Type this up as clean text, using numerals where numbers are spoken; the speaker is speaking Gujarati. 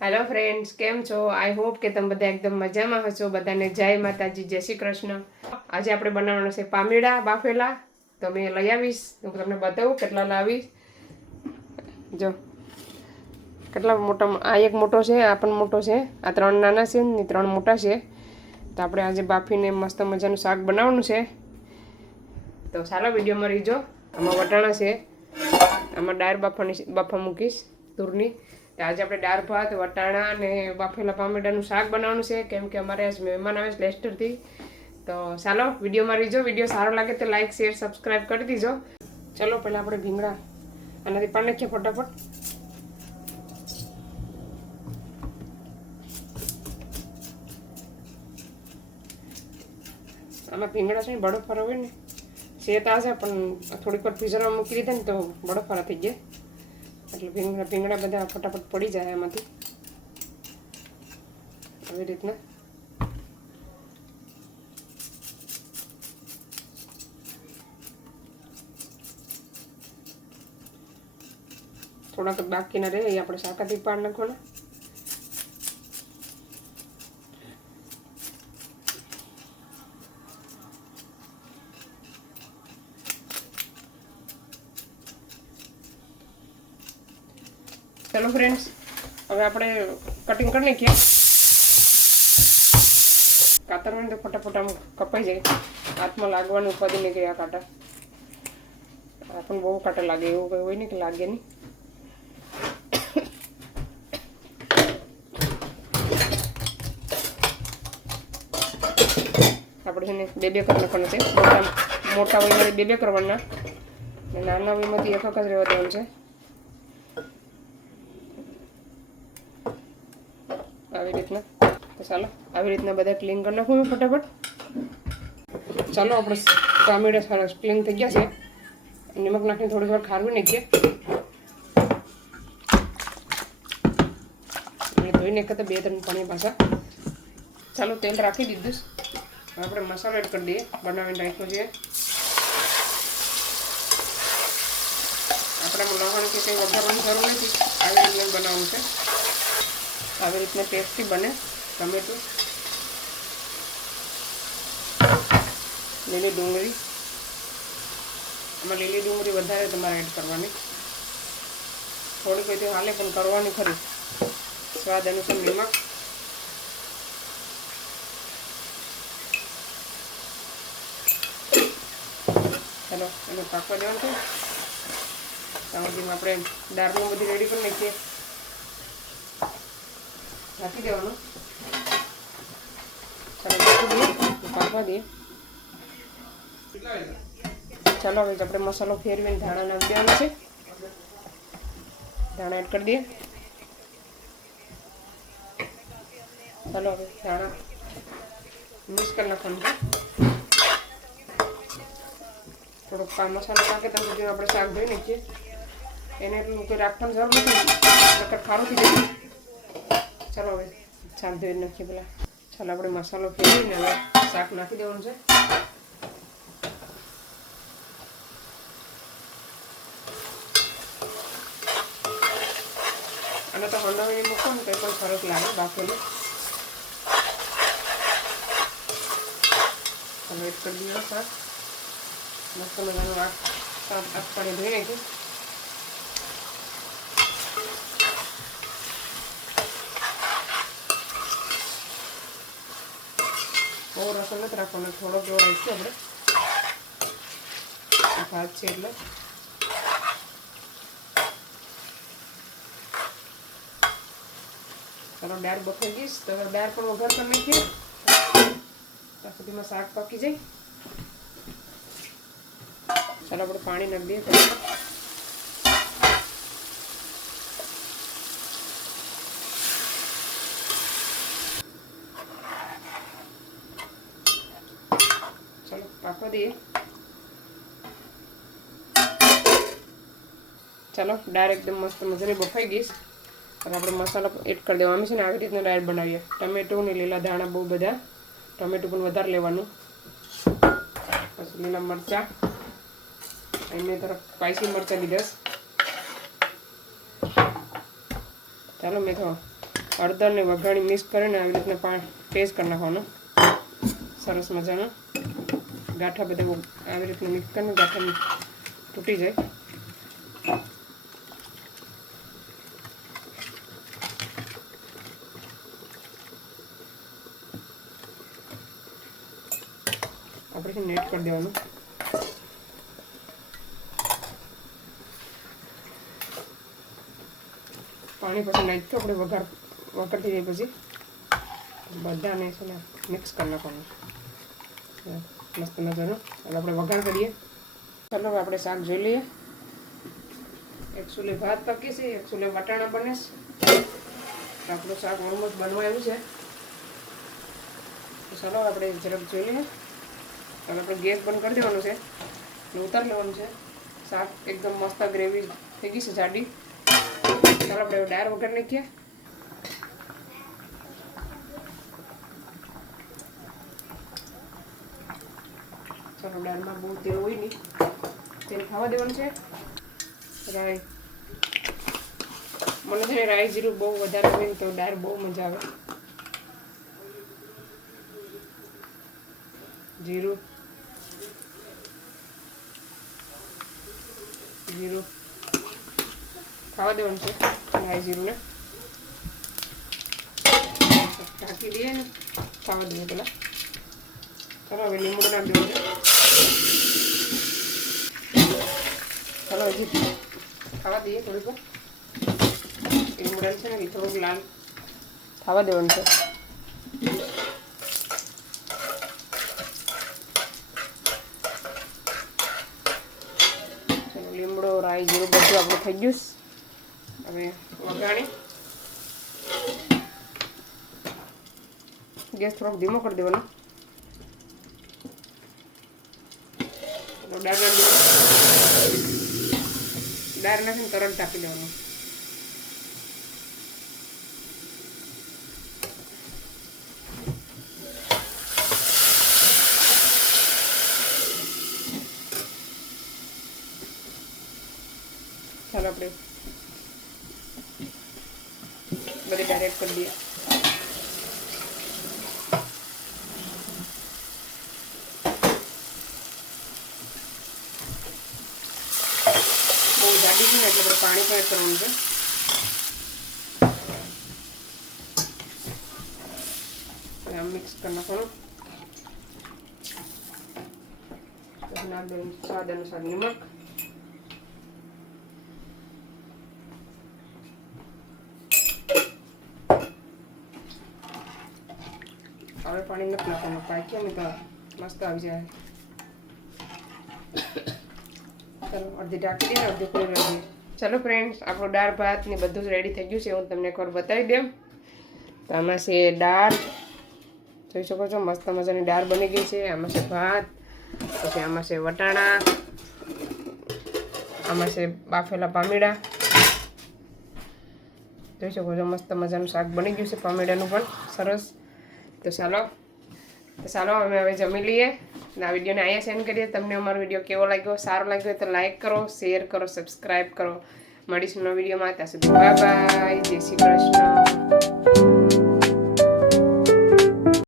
હેલો ફ્રેન્ડ્સ, કેમ છો? આઈ હોપ કે તમે બધા એકદમ મજામાં હશો. બધાને જય માતાજી, જય શ્રી કૃષ્ણ. આજે આપણે બનાવવાના છે પામીડા બાફેલા. તો મેં લઈ આવીશ, હું તમને બતાવું કેટલા લાવીશ. જો કેટલા મોટા, આ એક મોટો છે, આ પણ મોટો છે, આ 3 નાના છે ને 3 મોટા છે. તો આપણે આજે બાફીને મસ્ત મજાનું શાક બનાવવાનું છે. તો ચાલો વિડીયોમાં રહીજો. આમાં વટાણા છે, આમાં ડાળ બાફા મૂકીશ તુરની. તો આજે આપણે દાળ ભાત, વટાણા અને બાફેલા પામેડાનું શાક બનાવવાનું છે, કેમ કે અમારે આજ મહેમાન આવે છે લેસ્ટરથી. તો ચાલો વિડીયોમાં રહીજો. વિડીયો સારો લાગે તો લાઈક, શેર, સબસ્ક્રાઈબ કરી દીજો. ચલો પહેલાં આપણે ભીંગડા આનાથી પાણી નાખીએ ફટાફટ. આમાં ભીંગડા છે ને બળફારા હોય ને છે તાજા, પણ થોડીક વાર ફ્રીઝરમાં મૂકી દીધા ને તો બળફારા થઈ જાય, એટલે ભીંગડા બધા ફટાફટ પડી જાય એમાંથી. આવી રીતના થોડાક બાકીના રહે એ આપણે શાકાથી પાડ નાખવાના. ચલો ફ્રેન્ડ્સ, હવે આપણે કટિંગ કરી નાખીએ. કાતર હોય ને તો ફટાફટ આમ કપાઈ જાય, હાથમાં લાગવાની ઉપાધિ નહીં ગઈ. આ કાંટા આપણને બહુ કાંટા લાગે એવું કંઈ હોય ને કે લાગે નહીં. આપણે છે ને બે કરી નાખવાના છે. મોટા વયમાંથી બે કરવાના, અને નાના વયમાંથી એક જ રહેવા દેવાનું છે. આવી રીતના. તો ચાલો આવી રીતના બધા ક્લીન કરી નાખું ફટાફટ. ચાલો આપણે ટામેટા સરસ ક્લીન થઈ ગયા છે. નિમક નાખીને થોડીક વાર ખારવી નાખીએ. ધોઈ નાખતા 2-3 પાણી પાછા. ચાલો તેલ રાખી દીધું. આપણે મસાલો એડ કરી દઈએ, બનાવીને રાખ્યો છે. આપણે લવણ કે કંઈ વઘારવાની જરૂર નથી, આવી રીતના બનાવવાનું છે. આવી રીતના ટેસ્ટી બને. ટમેટું, લીલી ડુંગળી, આમાં લીલી ડુંગળી વધારે તમારે એડ કરવાની. થોડી કોઈ તો હાલે પણ કરવાની ખરી. સ્વાદ અનુસાર નિમક. ચાલો એને પાકવા દેવાનું છે. ત્યાં સુધીમાં આપણે દાળનું બધી રેડી કરી નાખીએ. ઢાંકી દેવાનું. ચાલો ઢાંકી દઈએ, પાકવા દઈએ. ચાલો હવે આપણે મસાલો ફેરવીને ધાણા નાખી દેવાનો છે. ધાણા એડ કરી દઈએ. ચાલો હવે ધાણા મિક્સ કરી નાખવાનું છે. થોડોક મસાલો નાખે ત્યાં સુધી આપણે શાક ધોઈ નાખીએ. એને એટલું કોઈ રાખવાની જરૂર નથી, નકર ખારું થઈ જાય. ચાલો હવે શાક ધોઈ નાખીએ પેલા. ચાલો આપણે મસાલો ફેરવીને હવે શાક નાખી દેવાનું છે. અને તો હંડાવીને મૂકો ને કંઈ પણ સરસ લાગે બાફેલું. હવે એડ કરી દઈએ શાક. મસ્ત મજાનું પાણી ધોઈ નાખ્યું. બહુ રસો નથી રાખવાનો, થોડોક એવો રાખીએ આપણે. ભાત છે એટલે. ચાલો દાળ બફાઈ ગઈશ, તો હવે દાળ પણ વઘાર કરી નાખીએ. ત્યાં સુધીમાં શાક પાકી જાય. ચાલો આપણે પાણી નાખી દઈએ. ચાલો પાકવા દઈએ. ચાલો દાળ એકદમ મસ્ત મજાની બફાઈ ગઈશ. હવે આપણે મસાલો એડ કરી દેવાનો છે ને આવી રીતના દાળ બનાવીએ. ટમેટું ને લીલા ધાણા બહુ બધા, ટમેટું પણ વધારે લેવાનું. પછી લીલા મરચાં, એને તરફ સ્પાઈસી મરચાં લીધા. ચાલો મેં તો હળદરને વઘાણી મિક્સ કરીને આવી રીતના પેસ્ટ કરી નાખવાનો સરસ મજાનો. ગાંઠા બધા આવી રીતના મિક્સ કરીને ગાંઠા તૂટી જાય. આપણે નેટ કરી દેવાનું. પાણી પછી નાખી આપણે વઘારતી જાય પછી બધાને છે ને મિક્સ કરી નાખવાનું મસ્ત મજાનું. હવે આપણે વઘાર કરીએ. ચાલો આપણે શાક જોઈ લઈએ. એક ચૂલે ભાત પકે છે, એક ચૂલે વટાણા બને છે. આપણું શાક ઓલમોસ્ટ બનવા આવ્યું છે. તો ચાલો આપણે જરાક જોઈ લઈએ. હવે આપણે ગેસ બંધ કરી દેવાનું છે અને ઉતારી લેવાનું છે. શાક એકદમ મસ્ત ગ્રેવી થઈ ગઈ છે જાડી. ચાલો આપણે દાળ વઘાર નાખીએ. ચાલો દાળમાં બહુ તેલ હોય નહીં, તેલ ખાવા દેવાનું છે. રાઈ, મને છે રાઈ જીરું બહુ વધારે હોય ને તો દાળ બહુ મજા આવે. જીરું ખાવા દેવાનું છે રાઈ જીરુંને. ઢાંકી દઈએ ને ખાવા દઈએ પેલા. ચાલો હવે લીંબુ નાખી દેવાનું છે. ચાલો હજી ખાવા દઈએ થોડીક વાર. લીંબુડા છે ને એ થોડુંક લાલ ખાવા દેવાનું છે. ચાલો લીમડો રાઈ જીરું બધું આપણું થઈ ગયું. હવે વઘાણી ગેસ થોડોક ધીમો કરી દેવાનો. દાળ નાખીને તરત ઢાંકી દેવાનું. ચાલો આપણે બધી ડાયરેક્ટ કરી દઈએ. બહુ જાડી છે ને એટલે પાણી પણ એડ કરવાનું છે. આમ મિક્સ કરી નાખવાનું. નાખ દેવાનું સ્વાદ અનુસાર નમક. હવે પાણી નથી નાખવાનું, પાક્યા ને તો મસ્ત આવી જાય. ચાલો અડધી ઢાંકી દઈએ, અડધી ખોલી રાખીએ. ચાલો ફ્રેન્ડ્સ, આપણું દાળ ભાત ને બધું જ રેડી થઈ ગયું છે. હું તમને એકવાર બતાવી દઉં. તો આમાં છે દાળ, જોઈ શકો છો મસ્ત મજાની દાળ બની ગઈ છે. આમાં છે ભાત, પછી આમાં છે વટાણા, આમાં છે બાફેલા પામીડા. જોઈ શકો છો મસ્ત મજાનું શાક બની ગયું છે, પામીડાનું પણ સરસ. તો ચાલો અમે હવે જમી લઈએ. આ વિડીયોને અહીંયા સેન્ડ કરીએ. તમને અમારો વિડીયો કેવો લાગ્યો, સારો લાગ્યો તો લાઈક કરો, શેર કરો, સબસ્ક્રાઈબ કરો. મળીશું નવા વિડીયોમાં. ત્યાં સુધી બાય બાય, જય શ્રી કૃષ્ણ.